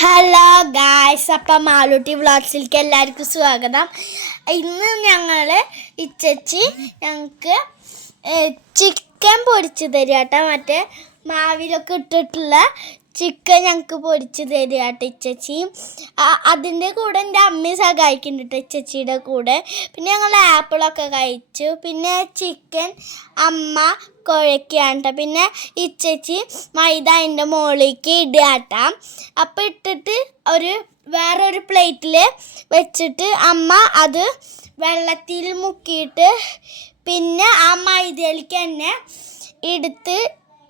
Hello guys, അപ്പം മാളൂട്ടി വ്ളോഗ്സിലേക്ക് എല്ലാവർക്കും സ്വാഗതം. ഇന്ന് ഞങ്ങൾ ഇച്ചച്ചി ഞങ്ങൾക്ക് ചിക്കൻ പൊരിച്ച് തരിക കേട്ടോ. മറ്റേ മാവിലൊക്കെ ഇട്ടിട്ടുള്ള ചിക്കൻ ഞങ്ങൾക്ക് പൊരിച്ച് തരിക കേട്ടോ ഇച്ചച്ചി. അതിൻ്റെ കൂടെ എൻ്റെ അമ്മയും സഹായിക്കുന്നുണ്ട് കേട്ടോ ഇച്ചച്ചിയുടെ കൂടെ. പിന്നെ ഞങ്ങൾ ആപ്പിളൊക്കെ കഴിച്ചു. പിന്നെ ചിക്കൻ അമ്മ കുഴയ്ക്കുകയാണ് കേട്ടോ. പിന്നെ ഇച്ചച്ചി മൈദ അതിൻ്റെ മുകളിലേക്ക് ഇടുക കേട്ടോ. അപ്പം ഇട്ടിട്ട് വേറൊരു പ്ലേറ്റിൽ വെച്ചിട്ട് അമ്മ അത് വെള്ളത്തിൽ മുക്കിയിട്ട് പിന്നെ ആ മൈദയിലേക്ക് തന്നെ എടുത്ത്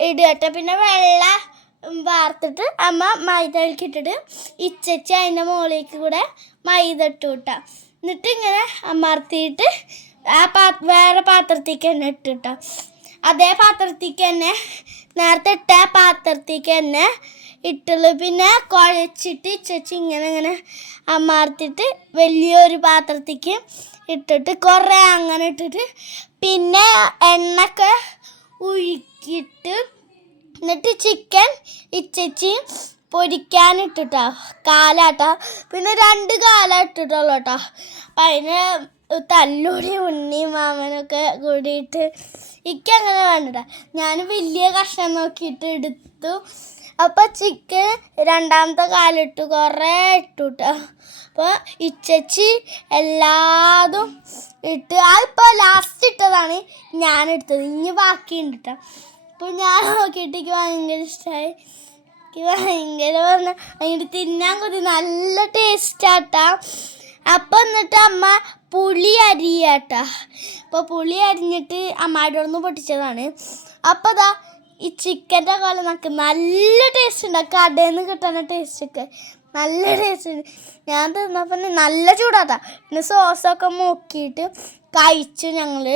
ഇടുക കേട്ടോ. പിന്നെ വെള്ളം വാർത്തിട്ട് അമ്മ മൈദയിലേക്ക് ഇട്ടിട്ട് ഇച്ചച്ചി അതിൻ്റെ മുകളിലേക്ക് കൂടെ മൈദ ഇട്ടു കേട്ടോ. എന്നിട്ട് ഇങ്ങനെ അമർത്തിയിട്ട് വേറെ പാത്രത്തേക്ക് തന്നെ ഇട്ടിട്ടോ. അതേ പാത്രത്തേക്ക് തന്നെ നേരത്തെ ഇട്ട പാത്രത്തേക്ക് തന്നെ ഇട്ടുള്ളൂ. പിന്നെ കുഴച്ചിട്ട് ഇച്ചച്ചി ഇങ്ങനെ അമർത്തിയിട്ട് വലിയൊരു പാത്രത്തേക്ക് ഇട്ടിട്ട് കുറേ അങ്ങനെ ഇട്ടിട്ട് പിന്നെ എണ്ണയൊക്കെ ഒഴുക്കിയിട്ട് എന്നിട്ട് ചിക്കൻ ഇച്ചച്ചി പൊരിക്കാനിട്ടിട്ടോ കാലാട്ടോ. പിന്നെ 2 കാല ഇട്ടിട്ടുള്ളൂ കേട്ടോ. അപ്പം അതിന് തല്ലൂടി ഉണ്ണി മാമനൊക്കെ കൂടിയിട്ട് എനിക്കങ്ങനെ വേണ്ടട്ടോ. ഞാൻ വലിയ കഷ്ണം നോക്കിയിട്ട് എടുത്തു. അപ്പോൾ ചിക്കൻ 2ാമത്തെ കാലിട്ടു കുറേ ഇട്ടു കേട്ടോ. അപ്പോൾ ഇച്ചച്ചി എല്ലാതും ഇട്ട് അതിപ്പോൾ ലാസ്റ്റ് ഇട്ടതാണ് ഞാനെടുത്തത്. ഇനി ബാക്കിയുണ്ട് കേട്ടോ. അപ്പോൾ ഞാൻ നോക്കിയിട്ട് എനിക്ക് ഭയങ്കര ഇഷ്ടമായി. എനിക്ക് ഭയങ്കര അതിന് തിന്നാൻ കൊതി, നല്ല ടേസ്റ്റാട്ടാ. അപ്പോൾ എന്നിട്ട് അമ്മ പുളി അരിയാട്ടാ. അപ്പോൾ പുളി അരിഞ്ഞിട്ട് അമ്മയുടെ ഒന്ന് പൊട്ടിച്ചതാണ്. അപ്പോൾ അതാ ഈ ചിക്കൻ്റെ പോലെ നമുക്ക് നല്ല ടേസ്റ്റ് ഉണ്ടാവും. കടയിൽ നിന്ന് കിട്ടുന്ന ടേസ്റ്റൊക്കെ നല്ല ടേസ്റ്റ് ഉണ്ട്. ഞാൻ തിന്നപ്പോൾ നല്ല ചൂടാട്ടാ. പിന്നെ സോസൊക്കെ മുക്കിയിട്ട് കഴിച്ചു ഞങ്ങൾ.